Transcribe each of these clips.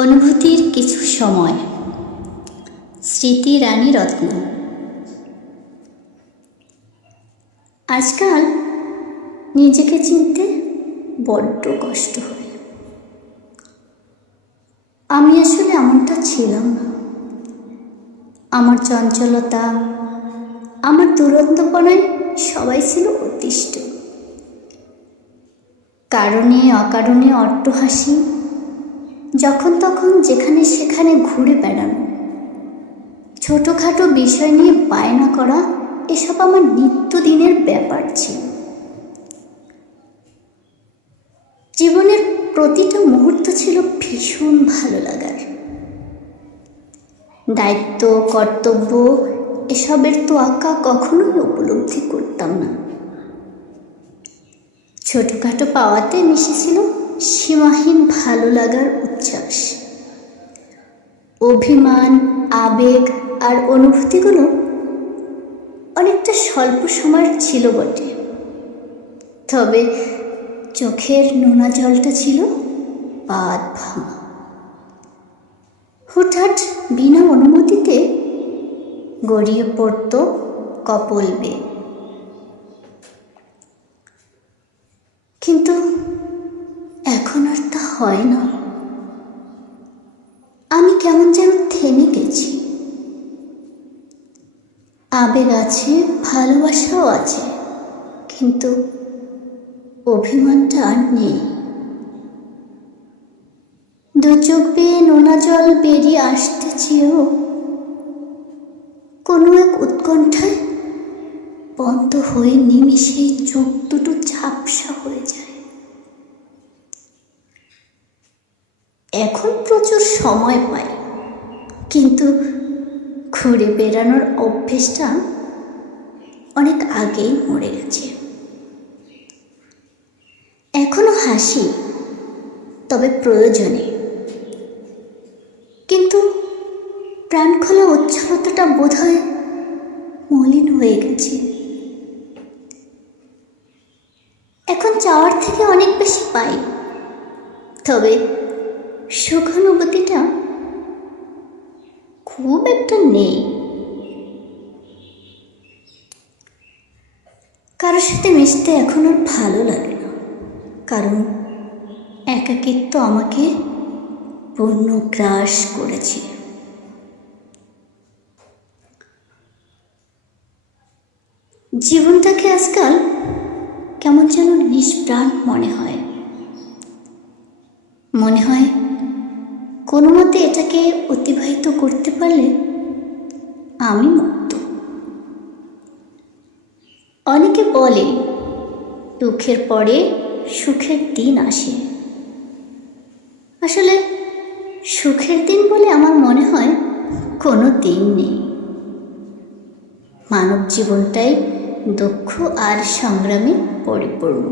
অনুভূতির কিছু সময়। স্মৃতি রানী রত্ন। আজকাল নিজেকে চিনতে বড্ড কষ্ট হয়। আমি আসলে এমনটা ছিলাম না। আমার চঞ্চলতা, আমার দুরন্তপনায় সবাই ছিল অতিষ্ঠ। কারণে অকারণে অট্টহাসি, যখন তখন যেখানে সেখানে ঘুরে বেড়ানো, ছোটোখাটো বিষয় নিয়ে বায়না করা, এসব আমার নিত্যদিনের ব্যাপার ছিল। জীবনের প্রতিটা মুহূর্ত ছিল ভীষণ ভালো লাগার। দায়িত্ব, কর্তব্য এসবের তোয়াক্কা কখনোই উপলব্ধি করতাম না। ছোটোখাটো পাওয়াতে মিশেছিল সীমাহীন ভালো লাগার উচ্ছ্বাস। অভিমান, আবেগ আর অনুভূতিগুলো অনেকটা স্বল্প সময়ের ছিল বটে, তবে চোখের নোনা জলটা ছিল বাঁধ ভাঙা। হঠাৎ বিনা অনুমতিতে গড়িয়ে পড়ত কপল বেয়ে। কিন্তু এখন আর তা হয় না। আমি কেমন যেন থেমে গেছি। আবেগ আছে, ভালোবাসাও আছে, কিন্তু অভিমানটা আর নেই। দু চোখ বেয়ে নোনা জল বেরিয়ে আসতে চেয়েও কোনো এক উৎকণ্ঠায় বন্ধ হয়ে নিমিষেই চোখ দুটো ঝাপসা হয়ে যায়। এখন প্রচুর সময় পাই, কিন্তু ঘুরে বেড়ানোর অভ্যেসটা অনেক আগেই মরে গেছে। এখনো হাসি, তবে প্রয়োজনে। কিন্তু প্রাণখোলা উচ্ছলতাটা বোধহয় মলিন হয়ে গেছে। এখন চাওয়ার থেকে অনেক বেশি পাই, তবে সুখানুভূতিটা খুব একটা নেই। কারোর সাথে মিশতে এখন আর ভালো লাগে না, কারণ একাকিত্ব আমাকে পূর্ণ গ্রাস করেছে। জীবনটাকে আজকাল কেমন যেন নিষ্প্রাণ মনে হয়। মনে হয় কোনো মতে এটাকে অতিবাহিত করতে পারলে আমি মুক্ত। অনেকে বলে দুঃখের পরে সুখের দিন আসে। আসলে সুখের দিন বলে আমার মনে হয় কোনো দিন নেই। মানব জীবনটাই দুঃখ আর সংগ্রামে পরিপূর্ণ।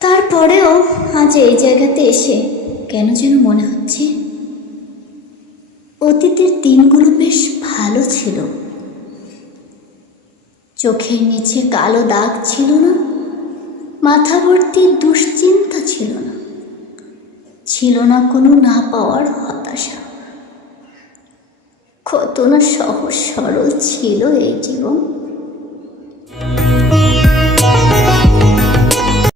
তারপরেও আজ এই জায়গাতে এসে কেন যেন মনে হচ্ছে অতীতের দিনগুলো বেশ ভালো ছিল। চোখের নিচে কালো দাগ ছিল না, মাথা ভর্তি দুশ্চিন্তা ছিল না, ছিল না কোনো না পাওয়ার হতাশা। কত না সহজ সরল ছিল এই জীবন।